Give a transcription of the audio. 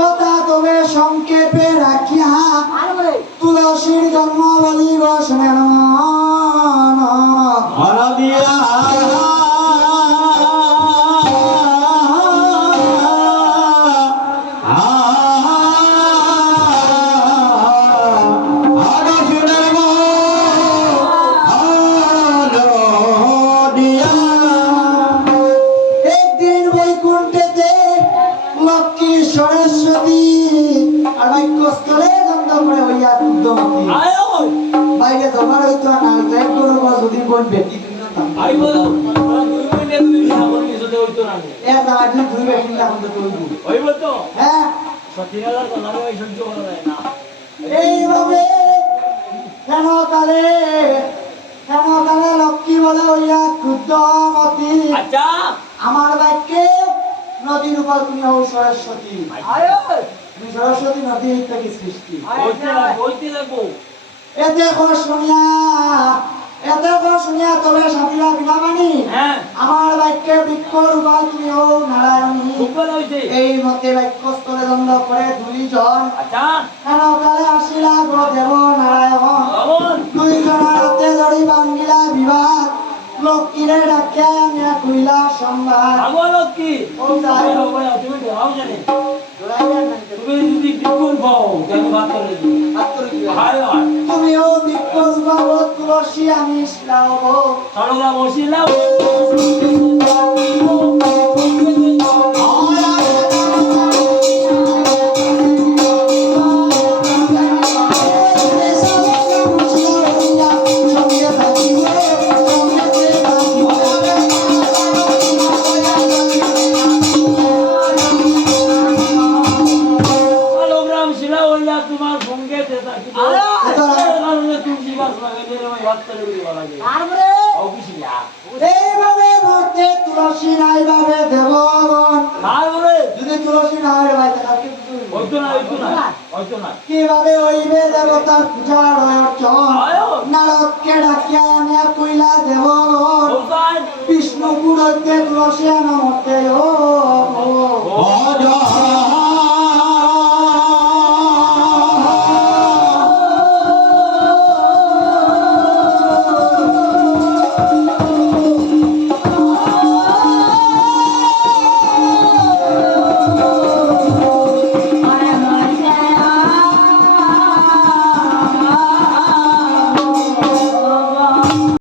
কথা তবে সংক্ষেপে রাখিয়া তুলসীর জন্ম বলিব শুনেন একদিন বৈকুণ্ঠেতে লক্ষ্মী সরস্বতী আর বাক্যস্থলে গন্ধ করে হইয়া কুদ্দমতি বাইরে তোমার হইতো না এক গরু বা যদি বোন ব্যক্তি আই বলো দুই মিনিটে দুই সাগর নিচে হইতো না এক আমার দুই ব্যক্তি এখন তো কইবো হইব তো হ্যাঁ সত্যিকার কথা ওই সহ্য করা যায় না এইভাবে কেন কালে লক্ষ্মী বলে হইয়া কুদ্দমতি আচ্ছা আমার বাক্যে নদীর উপর তুমি হও সরস্বতী তুমি সরস্বতী নদী থেকে সৃষ্টি বলতে লাগবো এতে শুনিয়া তবে স্বামীরা বিনামানি হ্যাঁ আমার বাক্যে বৃক্ষ রূপা তুমি হও নারায়ণী খুব ভালো হইছে এই মতে বাক্যস্থলে দ্বন্দ্ব করে দুইজন আচ্ছা কেন কালে আসিলা গো দেব নারায়ণ বাবন দুইজনের হাতে ধরি বাঙ্গিলা বিবাদ লক্ষ্মীরে ডাকিয়া আনিয়া কইলা সংবাদ বাবন কি ও যাই তুমি দেখাও জানে দৌড়াইয়া নাই তুমি যদি বিকুল পাও কেন বাদ করে দিও হায় হায় তুমিও বৃক্ষ রূপা তুলসী আমি শিলাব সরলা বসিলাম কিলোগ্রাম শিলা হইয়া তোমার সঙ্গে থাকিব কারণে তুমি বাস লাগাইলে ওই বাদ করে দিবা লাগে তারপরে ও কি শিলা এইভাবে মরতে তুলসী নাই ভাবে দেবগণ তারপরে যদি তুলসী না হয় ভাই তাকে হইতো না কিভাবে হইবে দেবতার পূজার অর্চন নারদকে ডাকিয়া আনিয়া কইলা দেবগণ হোসাইন বিষ্ণুপুর হইতে তুলসী আনা মরতে ও